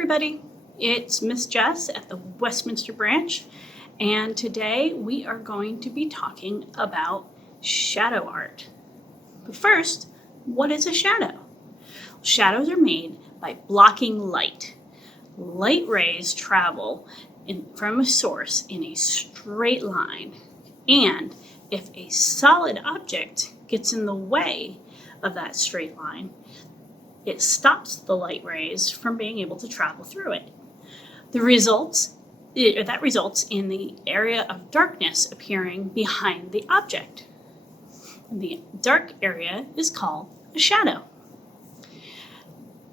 everybody, it's Miss Jess at the Westminster branch, and today we are going to be talking about shadow art. But first, what is a shadow? Shadows are made by blocking light. Light rays travel from a source in a straight line, and if a solid object gets in the way of that straight line, it stops the light rays from being able to travel through it. That results in the area of darkness appearing behind the object. The dark area is called a shadow.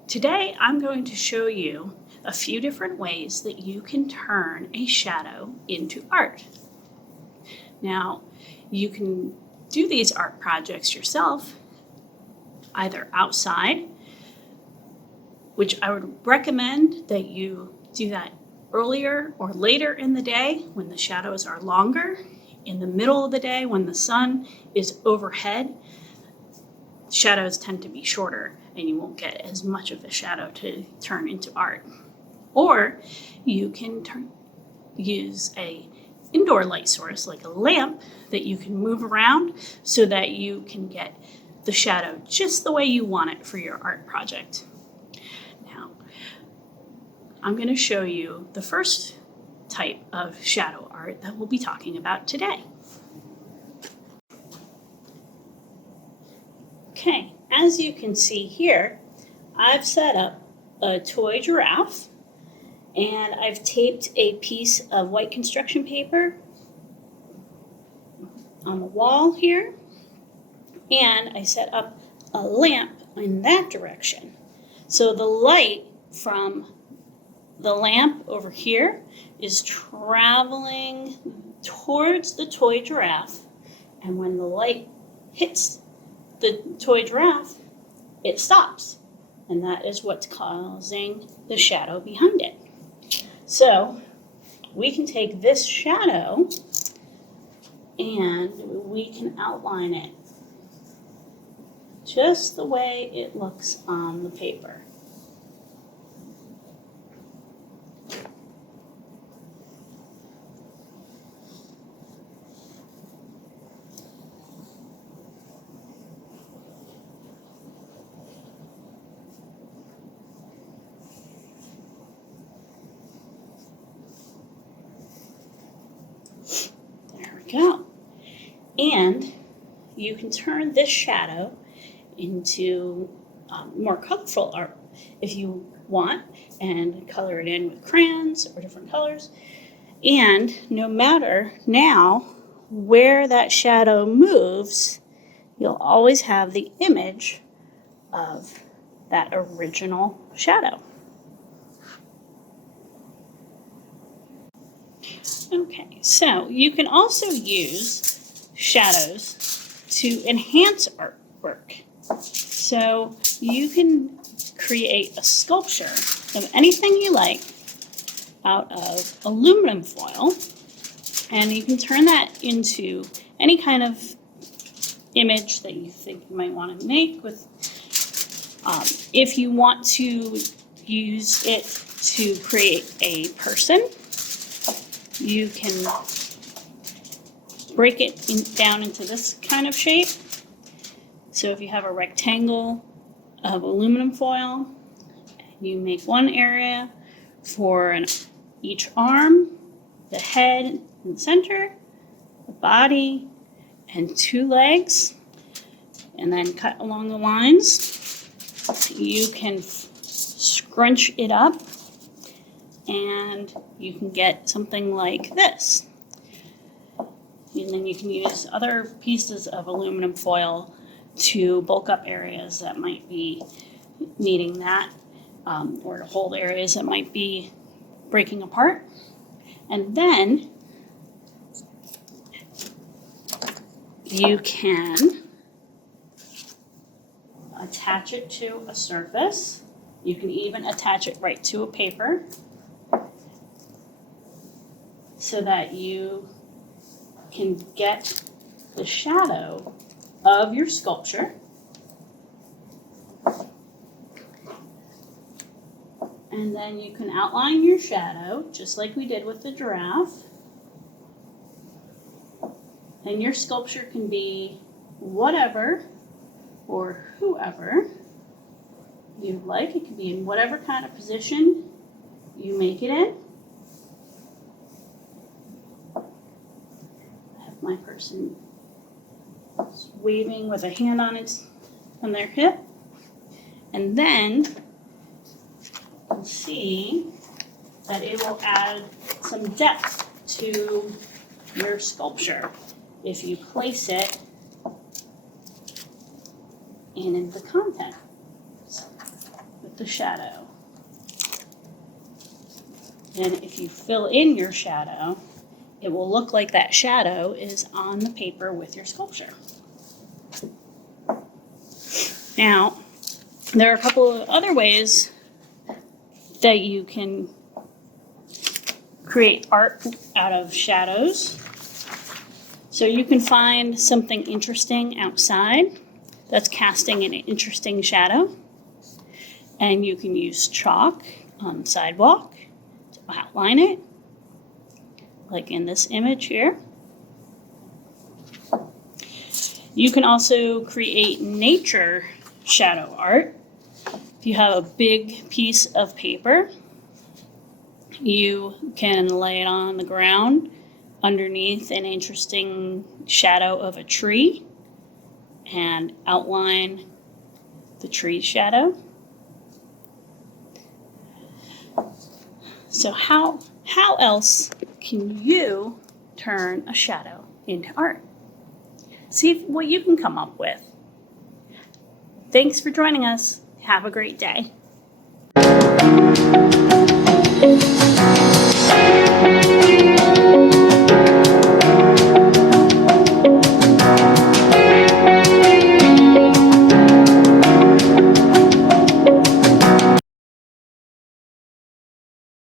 Today, I'm going to show you a few different ways that you can turn a shadow into art. Now, you can do these art projects yourself, either outside, which I would recommend that you do that earlier or later in the day when the shadows are longer. In the middle of the day when the sun is overhead, shadows tend to be shorter and you won't get as much of a shadow to turn into art. Or you can use a indoor light source like a lamp that you can move around so that you can get the shadow just the way you want it for your art project. Now, I'm going to show you the first type of shadow art that we'll be talking about today. Okay, as you can see here, I've set up a toy giraffe and I've taped a piece of white construction paper on the wall here, and I set up a lamp in that direction. So the light from the lamp over here is traveling towards the toy giraffe, and when the light hits the toy giraffe, it stops, and that is what's causing the shadow behind it. So we can take this shadow and we can outline it just the way it looks on the paper. There we go. And you can turn this shadow into more colorful art if you want, and color it in with crayons or different colors. And no matter now where that shadow moves, you'll always have the image of that original shadow. Okay, so you can also use shadows to enhance artwork. So you can create a sculpture of anything you like out of aluminum foil, and you can turn that into any kind of image that you think you might want to make with. If you want to use it to create a person, you can break it down into this kind of shape. So if you have a rectangle of aluminum foil, you make one area for each arm, the head in the center, the body, and two legs, and then cut along the lines. You can scrunch it up and you can get something like this. And then you can use other pieces of aluminum foil to bulk up areas that might be needing that, or to hold areas that might be breaking apart. And then you can attach it to a surface. You can even attach it right to a paper so that you can get the shadow of your sculpture And then you can outline your shadow, just like we did with the giraffe. And your sculpture can be whatever or whoever you like. It can be in whatever kind of position you make it in. I have my person waving with a hand on their hip. And then you'll see that it will add some depth to your sculpture if you place it in the content with the shadow. And if you fill in your shadow, it will look like that shadow is on the paper with your sculpture. Now, there are a couple of other ways that you can create art out of shadows. So you can find something interesting outside that's casting an interesting shadow. And you can use chalk on the sidewalk to outline it, like in this image here. You can also create nature shadow art. If you have a big piece of paper, you can lay it on the ground underneath an interesting shadow of a tree and outline the tree shadow. So how else can you turn a shadow into art? See what you can come up with. Thanks for joining us. Have a great day.